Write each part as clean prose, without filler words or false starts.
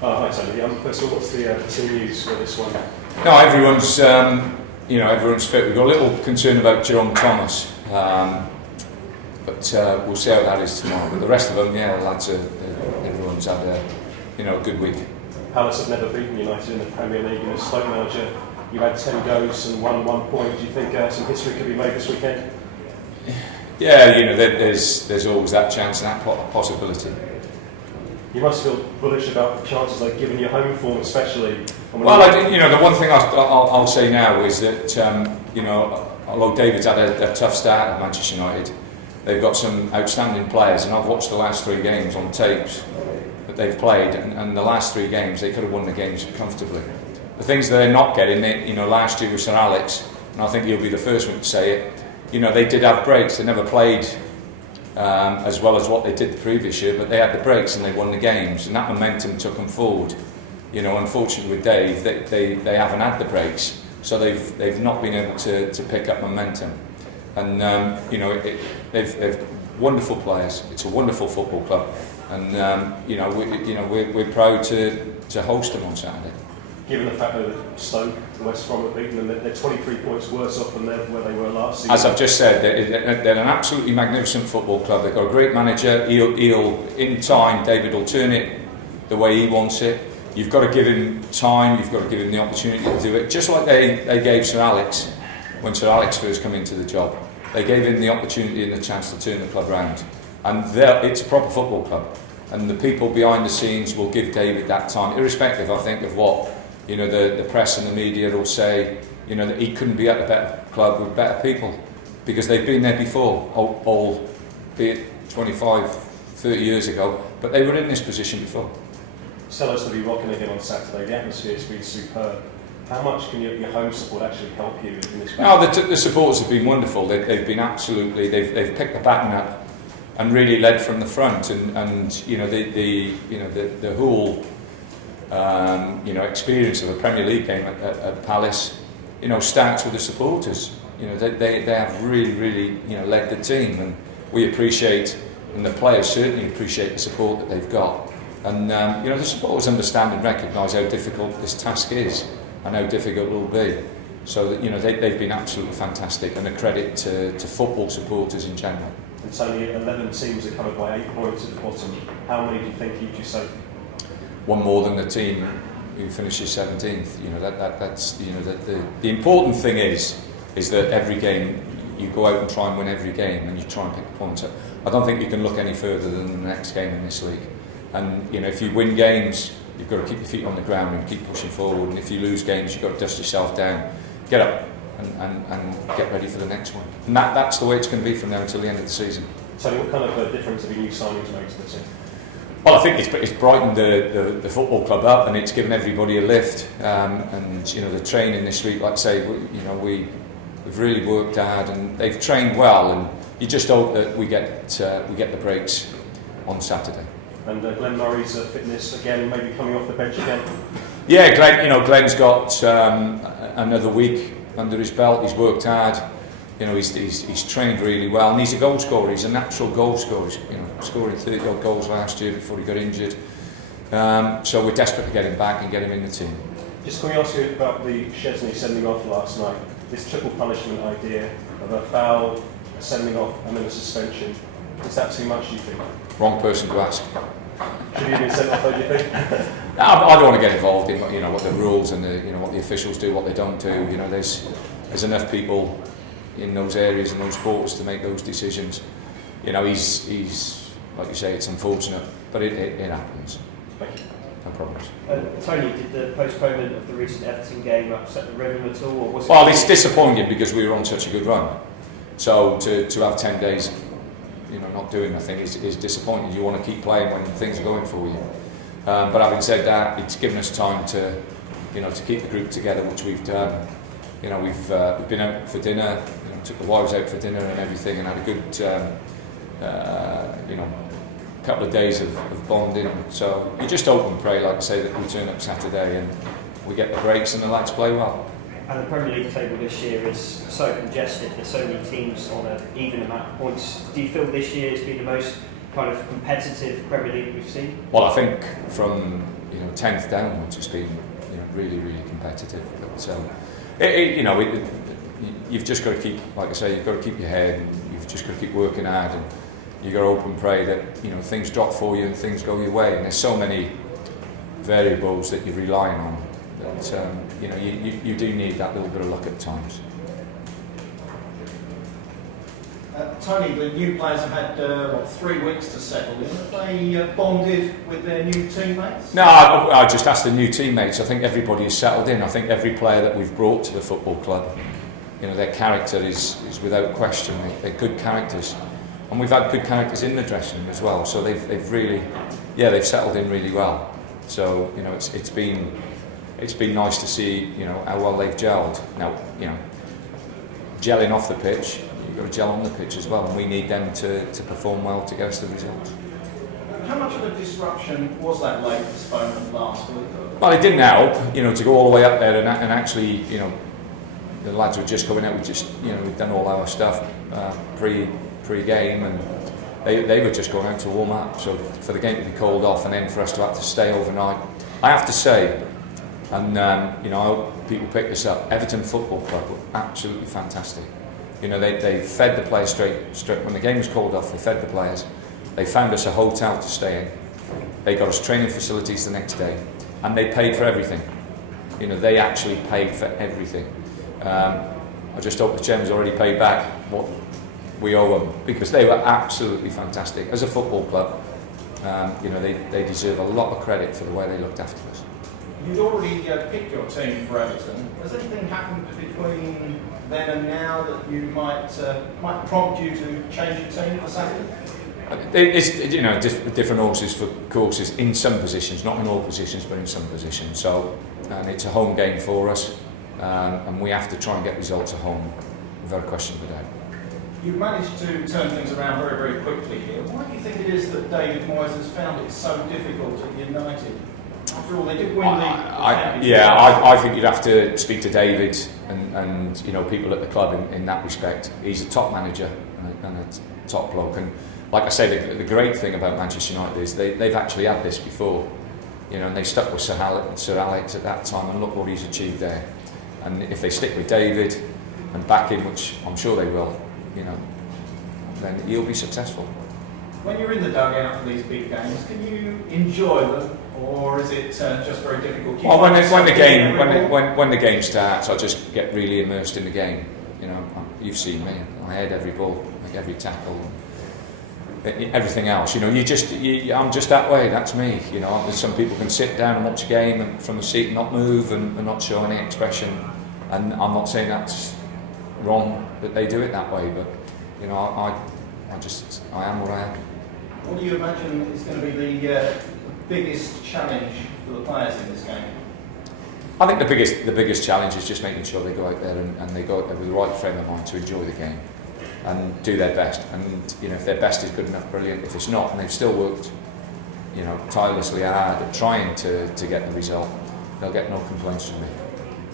Hi Tony. First of all, what's the team news for this one? No, everyone's everyone's fit. We've got a little concern about Jerome Thomas, but we'll see how that is tomorrow. But the rest of them, the lads, everyone's had a good week. Palace have never beaten United in the Premier League. As Stoke manager, you had 10 goals and won 1 point. Do you think some history could be made this weekend? Yeah, there's always that chance and that possibility. You must feel bullish about the chances they've given you home form, especially. Well, the one thing I'll say now is that although David's had a tough start at Manchester United, they've got some outstanding players, and I've watched the last 3 games on tapes that they've played, and the last 3 games they could have won the games comfortably. The things they're not getting, last year with Sir Alex, and I think you'll be the first one to say it. They did have breaks. They never played as well as what they did the previous year, but they had the breaks and they won the games, and that momentum took them forward. Unfortunately with Dave, they haven't had the breaks, so they've not been able to pick up momentum. And they've wonderful players. It's a wonderful football club, and we're proud to host them on Saturday. Given the fact that Stoke and West Brom have beaten them, they're 23 points worse off than where they were last season. As I've just said, they're an absolutely magnificent football club. They've got a great manager. He'll in time, David will turn it the way he wants it. You've got to give him time. You've got to give him the opportunity to do it. Just like they gave Sir Alex when Sir Alex first came into the job. They gave him the opportunity and the chance to turn the club round. And it's a proper football club. And the people behind the scenes will give David that time, irrespective, I think, of what the press and the media will say, that he couldn't be at a better club with better people, because they've been there before, albeit 25, 30 years ago, but they were in this position before. Sellers to be rocking again on Saturday. The atmosphere's been superb. How much can your home support actually help you in this? No, the supporters have been wonderful. They've been absolutely. They've picked the baton up and really led from the front, and the whole. Experience of a Premier League game at Palace, starts with the supporters. They have really led the team, and we appreciate, and the players certainly appreciate the support that they've got. And the supporters understand and recognise how difficult this task is and how difficult it will be. So that they've been absolutely fantastic, and a credit to football supporters in general. And Tony, 11 teams are covered by 8 points at the bottom. How many do you think keeps you safe? One more than the team who finishes 17th. That's the important thing is that every game you go out and try and win every game, and you try and pick the points up. I don't think you can look any further than the next game in this league. And if you win games, you've got to keep your feet on the ground and keep pushing forward. And if you lose games, you've got to dust yourself down, get up, and get ready for the next one. And that's the way it's going to be from now until the end of the season. So, what kind of difference have your new signings made to the team? Well, I think it's brightened the football club up, and it's given everybody a lift. And the training this week, like I say, we've really worked hard, and they've trained well. And you just hope that we get the breaks on Saturday. And Glenn Murray's fitness again, maybe coming off the bench again. Yeah, Glenn's got another week under his belt. He's worked hard. He's trained really well, and he's a goal scorer. He's a natural goal scorer. Scoring 30-odd goals last year before he got injured. So we're desperate to get him back and get him in the team. Just can we ask you about the Chesney sending off last night? This triple punishment idea of a foul, a sending off, and then a suspension. Is that too much, do you think? Wrong person to ask. Should he have been sent off, though, do you think? I don't want to get involved in what the rules and what the officials do, what they don't do. There's enough people in those areas and those sports to make those decisions. He's like you say, it's unfortunate, but it happens. Thank you. No problems. Tony, did the postponement of the recent Everton game upset the rhythm at all? Or was well, it's disappointing because we were on such a good run. So to have 10 days, not doing nothing is disappointing. You want to keep playing when things are going for you. But having said that, it's given us time to keep the group together, which we've done. We've been out for dinner, took the wives out for dinner and everything, and had a good, couple of days of bonding. So you just hope and pray, like I say, that we turn up Saturday and we get the breaks and the lads play well. And the Premier League table this year is so congested. There's so many teams on an even amount of points. Do you feel this year has been the most kind of competitive Premier League we've seen? Well, I think from 10th downwards, it's been really, really competitive. But you've just got to keep, like I say, you've got to keep your head, and you've just got to keep working hard, and you've got to hope and pray that things drop for you and things go your way. And there's so many variables that you're relying on that you do need that little bit of luck at times. Tony, the new players have had 3 weeks to settle in. Have they bonded with their new teammates? No, I just asked the new teammates. I think everybody is settled in. I think every player that we've brought to the football club, their character is without question. They're good characters, and we've had good characters in the dressing room as well. So they've really, they've settled in really well. So it's been nice to see how well they've gelled. Now gelling off the pitch, you've got to gel on the pitch as well, and we need them to perform well to get us the results. How much of a disruption was that late postponement last week? Well, it didn't help, to go all the way up there and actually, the lads were just coming out. We'd done all our stuff pre-game, and they were just going out to warm up. So for the game to be called off, and then for us to have to stay overnight, I have to say, and I hope people pick this up, Everton Football Club were absolutely fantastic. They fed the players straight when the game was called off. They fed the players. They found us a hotel to stay in. They got us training facilities the next day, and they paid for everything. They actually paid for everything. I just hope the Gems already paid back what we owe them, because they were absolutely fantastic. As a football club, they deserve a lot of credit for the way they looked after us. You'd already picked your team for Everton. Has anything happened between then and now that you might prompt you to change your team for Saturday? It's different horses for courses in some positions, not in all positions, but in some positions. So, and it's a home game for us, and we have to try and get results at home, without question of a doubt. You've managed to turn things around very, very quickly here. Why do you think it is that David Moyes has found it so difficult at United? After all, they did win the championship. I think you'd have to speak to David and people at the club in that respect. He's a top manager and a top bloke. And like I say, the great thing about Manchester United is they've actually had this before. And they stuck with Sir Alex at that time, and look what he's achieved there. And if they stick with David and back him, which I'm sure they will, then he'll be successful. When you're in the dugout for these big games, can you enjoy them, or is it just very difficult? Well, when the game starts, I just get really immersed in the game. You've seen me. I head every ball, make every tackle, everything else. I'm just that way. That's me. Some people can sit down and watch a game from the seat and not move and not show any expression. And I'm not saying that's wrong that they do it that way, but I am what I am. What do you imagine is going to be the biggest challenge for the players in this game? I think the biggest challenge is just making sure they go out there and they go out there with the right frame of mind to enjoy the game and do their best. And if their best is good enough, brilliant. If it's not, and they've still worked tirelessly hard at trying to get the result, they'll get no complaints from me.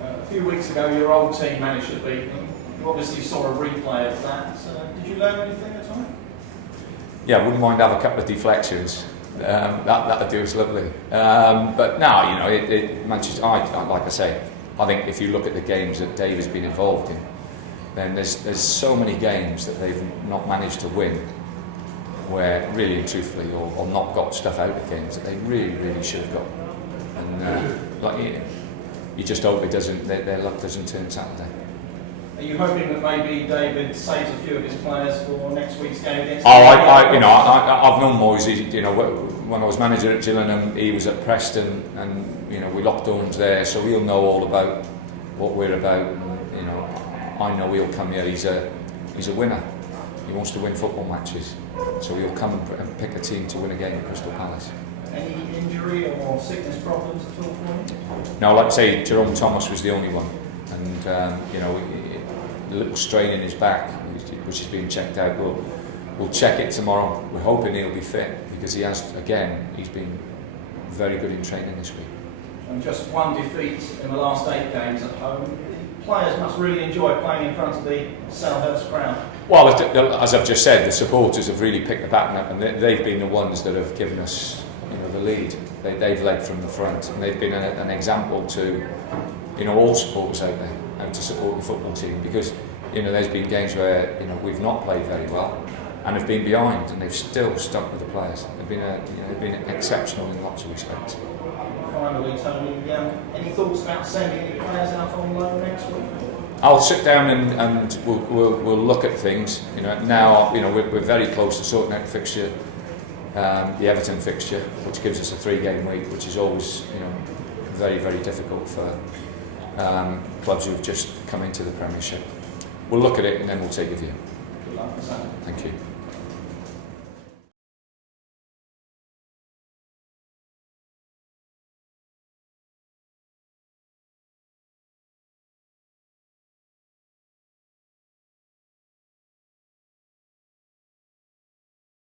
A few weeks ago, your old team managed to beat them. You obviously saw a replay of that. Did you learn anything at all? Yeah, I wouldn't mind having a couple of deflections. That'd do us lovely. But no, Manchester. Like I say, I think if you look at the games that Dave has been involved in, then there's so many games that they've not managed to win, where really and truthfully, or not got stuff out of games that they really, really should have got. And you just hope it doesn't. Their luck doesn't turn Saturday. Are you hoping that maybe David saves a few of his players for next week's game against? I've known Moyes. When I was manager at Gillingham, he was at Preston, and we locked arms there, so he'll know all about what we're about. And, I know he'll come here. He's a winner. He wants to win football matches, so he'll come and pick a team to win a game at Crystal Palace. Any injury or sickness problems at all for him? No, like I say, Jerome Thomas was the only one, and a little strain in his back, which is being checked out. We'll check it tomorrow. We're hoping he'll be fit, because he's been very good in training this week. And just one defeat in the last 8 games at home. Players must really enjoy playing in front of the Selhurst crowd. Well, as I've just said, the supporters have really picked the baton up, and they've been the ones that have given us, the lead. They've led from the front, and they've been an example to, all supporters out there, how to support the football team. Because, there's been games where we've not played very well, and have been behind, and they've still stuck with the players. They've been exceptional in lots of respects. Finally, Tony, any thoughts about sending any players out on loan next week? I'll sit down and we'll look at things. Now we're very close to sorting out the fixture, the Everton fixture, which gives us a 3-game week, which is always very, very difficult for clubs who've just come into the Premiership. We'll look at it and then we'll take a view. Good luck, Sam. Thank you.